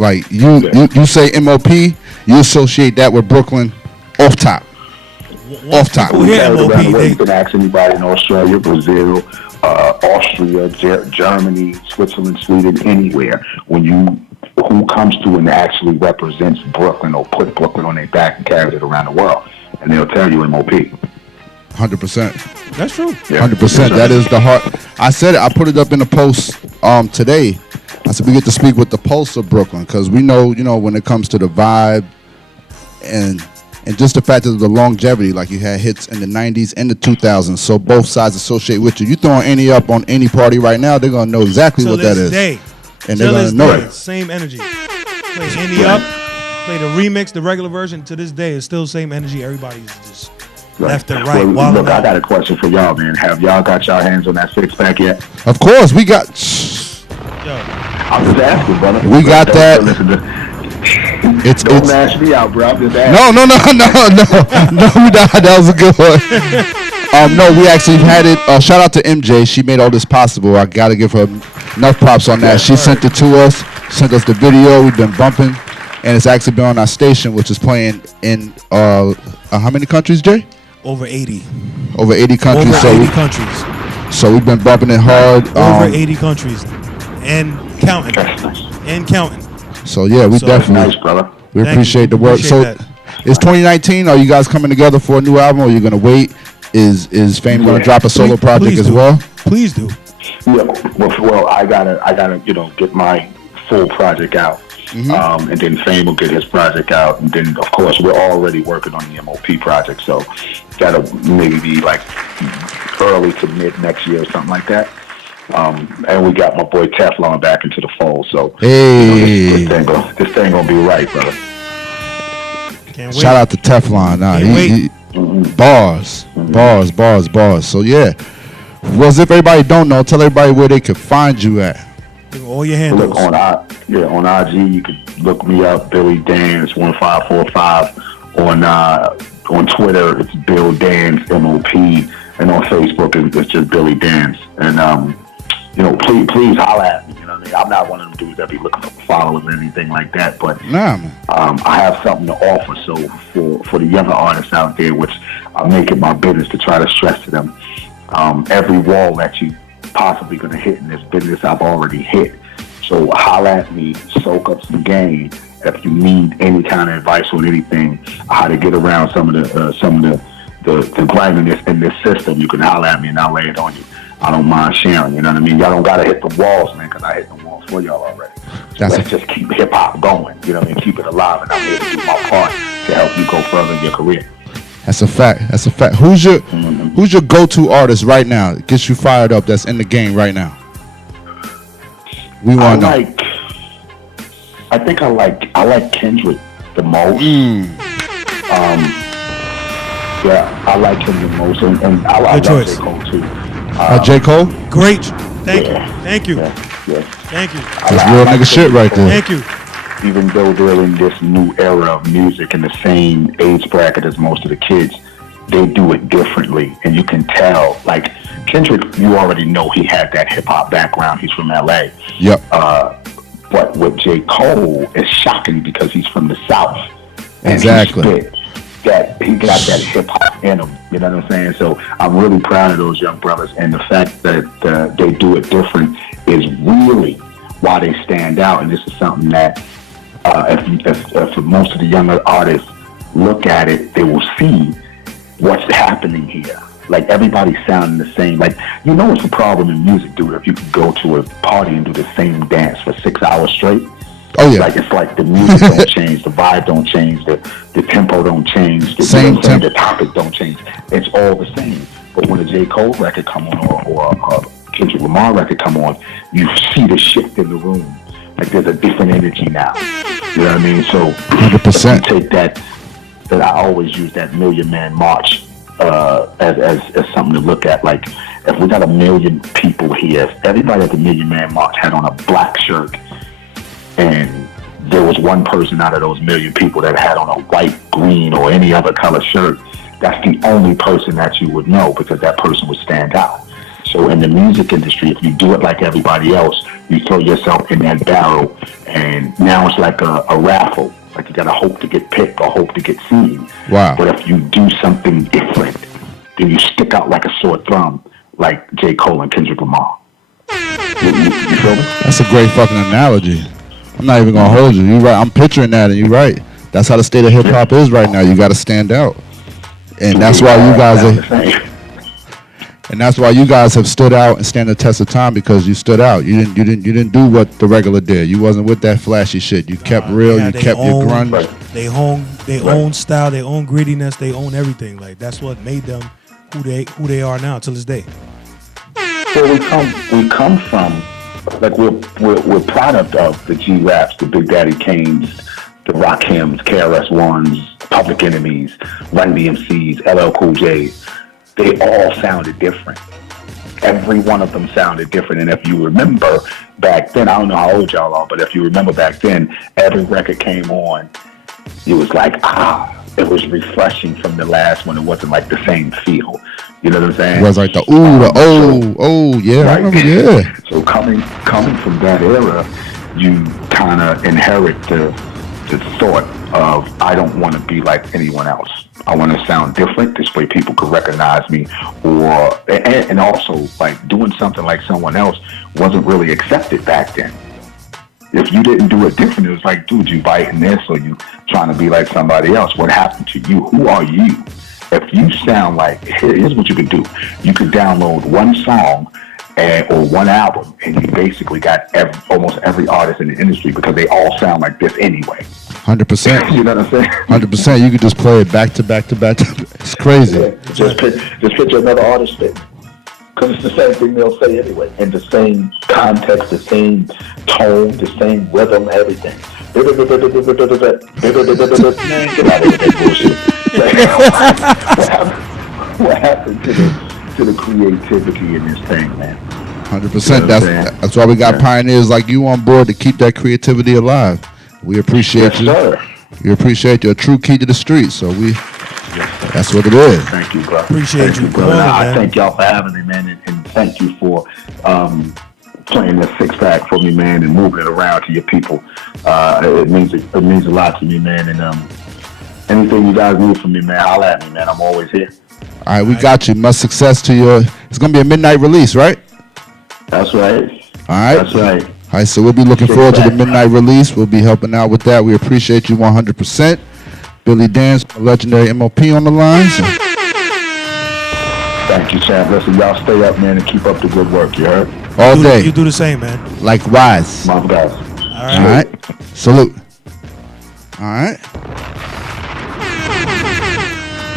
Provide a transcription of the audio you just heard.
Like you say MOP, you associate that with Brooklyn off top. Off top. You can ask anybody in Australia, Brazil, Austria, Germany, Switzerland, Sweden, anywhere. Who comes to and actually represents Brooklyn or put Brooklyn on their back and carries it around the world, and they'll tell you MOP. 100%. That's true. 100%. That is the heart. I said it. I put it up in a post today. I said we get to speak with the pulse of Brooklyn because we know, when it comes to the vibe and just the fact of the longevity, like you had hits in the 90s and the 2000s, so both sides associate with you. You throwing any up on any party right now, they're gonna know exactly what that is. And they're gonna know it. Same energy. Play any up, play the remix, the regular version. To this day, it's still same energy. Everybody's just left and right. Well, look, I got a question for y'all, man. Have y'all got y'all hands on that 6-pack yet? Of course, we got. Yo, I'm just asking, brother. We got that. Don't lash me out, bro. I'm just asking. No, that was a good one. No, we actually had it. Shout out to MJ. She made all this possible. I gotta give her enough props on that. She sent it to us, sent us the video. We've been bumping, and it's actually been on our station, which is playing in how many countries, Jay? Over 80. Over 80 countries. Over 80 countries. So we've been bumping it hard. Over 80 countries, and counting. And counting. So yeah, we definitely nice, brother. We appreciate the work. So it's 2019. Are you guys coming together for a new album, or are you gonna wait? Is Fame gonna drop a solo project as well? Please do. Yeah. Well, I gotta get my full project out, and then Fame will get his project out, and then of course we're already working on the MOP project, so that'll maybe be like early to mid next year or something like that. And we got my boy Teflon back into the fold, so hey, this thing gonna be right, brother. Can't wait. Shout out to Teflon. Bars. So yeah, well, as if everybody don't know, tell everybody where they could find you at. All your handles. Look on IG, you could look me up, Billy Danze 1545. On Twitter, it's Bill Danze MOP, and on Facebook, it's just Billy Danze. And please holla at me. You know what I mean? I'm not one of them dudes that be looking for followers or anything like that. But I have something to offer. So for the younger artists out there, which I make it my business to try to stress to them, every wall that you possibly gonna hit in this business, I've already hit. So holla at me, soak up some game. If you need any kind of advice on anything, how to get around some of the grindiness in this system, you can holla at me and I'll lay it on you. I don't mind sharing, you know what I mean? Y'all don't gotta hit the walls, man, because I hit the walls for y'all already. So let's just keep hip hop going, you know what I mean? Keep it alive, and I'm here to do my part to help you go further in your career. That's a fact. Who's your go-to artist right now that gets you fired up, that's in the game right now? We want to know. I think I like Kendrick the most. Yeah, I like him the most, and I like J. Cole too. J. Cole? Great. Thank you. Yeah. Thank you. That's real nigga shit right there. Thank you. Even though they're in this new era of music in the same age bracket as most of the kids, they do it differently, and you can tell. Like Kendrick, you already know he had that hip hop background. He's from LA. Yep. But with J. Cole, it's shocking because he's from the South. Exactly. That he got that hip hop in him, you know what I'm saying? So I'm really proud of those young brothers, and the fact that they do it different is really why they stand out. And this is something that if most of the younger artists look at it, they will see what's happening here. Like everybody's sounding the same. Like it's a problem in music, dude. If you could go to a party and do the same dance for 6 hours straight. Oh yeah. It's like the music don't change, the vibe don't change, the tempo don't change, the topic don't change. It's all the same. But when a J. Cole record come on or a Kendrick Lamar record come on, you see the shift in the room. Like there's a different energy now. You know what I mean? So 100%. If you take that I always use that Million Man March as something to look at. Like if we got 1 million people here, if everybody at the Million Man March had on a black shirt, and there was one person out of those 1 million people that had on a white, green, or any other color shirt, that's the only person that you would know because that person would stand out. So in the music industry, if you do it like everybody else, you throw yourself in that barrel, and now it's like a raffle. Like you gotta hope to get picked or hope to get seen. Wow. But if you do something different, then you stick out like a sore thumb, like J. Cole and Kendrick Lamar. You feel me? That's a great fucking analogy. I'm not even gonna hold you. You're right. I'm picturing that, and you're right. That's how the state of hip hop is right now. You got to stand out, and that's why you guys are. And that's why you guys have stood out and stand the test of time, because you stood out. You didn't do what the regular did. You wasn't with that flashy shit. You kept real. You kept your grunge. They own style, they own grittiness, they own everything. Like that's what made them who they are now till this day. So we come from, like we're product of the G Raps, the Big Daddy Kanes, the Rakims, KRS-Ones, Public Enemies, Run DMCs, LL Cool J. They all sounded different. Every one of them sounded different. And if you remember back then, I don't know how old y'all are, but if you remember back then, every record came on, it was like, it was refreshing from the last one. It wasn't like the same feel. You know what I'm saying? It was like the yeah, right. I remember, yeah. So coming from that era, you kind of inherit the thought of, I don't want to be like anyone else. I want to sound different. This way people could recognize me. And also, like, doing something like someone else wasn't really accepted back then. If you didn't do it different, it was like, dude, you biting this or you trying to be like somebody else. What happened to you? Who are you? If you sound like, here's what you could do. You could download one song or one album, and you basically got almost every artist in the industry, because they all sound like this anyway. 100%. You know what I'm saying? 100%. You could just play it back to back to back. It's crazy. Yeah. Just picture another artist spitting, because it's the same thing they'll say anyway, in the same context, the same tone, the same rhythm, everything. Man, get out of that bullshit. What happened to the creativity in this thing, man? 100%. That's why we got pioneers like you on board to keep that creativity alive. We appreciate you. Sir. We appreciate you. A true key to the street. So that's what it is. Thank you, bro. Appreciate you, bro. I thank y'all for having me, man, and thank you for playing this 6-pack for me, man, and moving it around to your people. It means a lot to me, man. And anything you guys need from me, man, holla at me, man. I'm always here. All right, we got you. Much success to your. It's gonna be a midnight release, right? That's right. All right. That's right. All right, so we'll be looking forward to the midnight release. We'll be helping out with that. We appreciate you 100%. Billy Danze, legendary MOP on the line. So. Thank you, champ. Listen, y'all stay up, man, and keep up the good work, you heard? All day. You do the same, man. Likewise. My guys. All right. Salute. All right.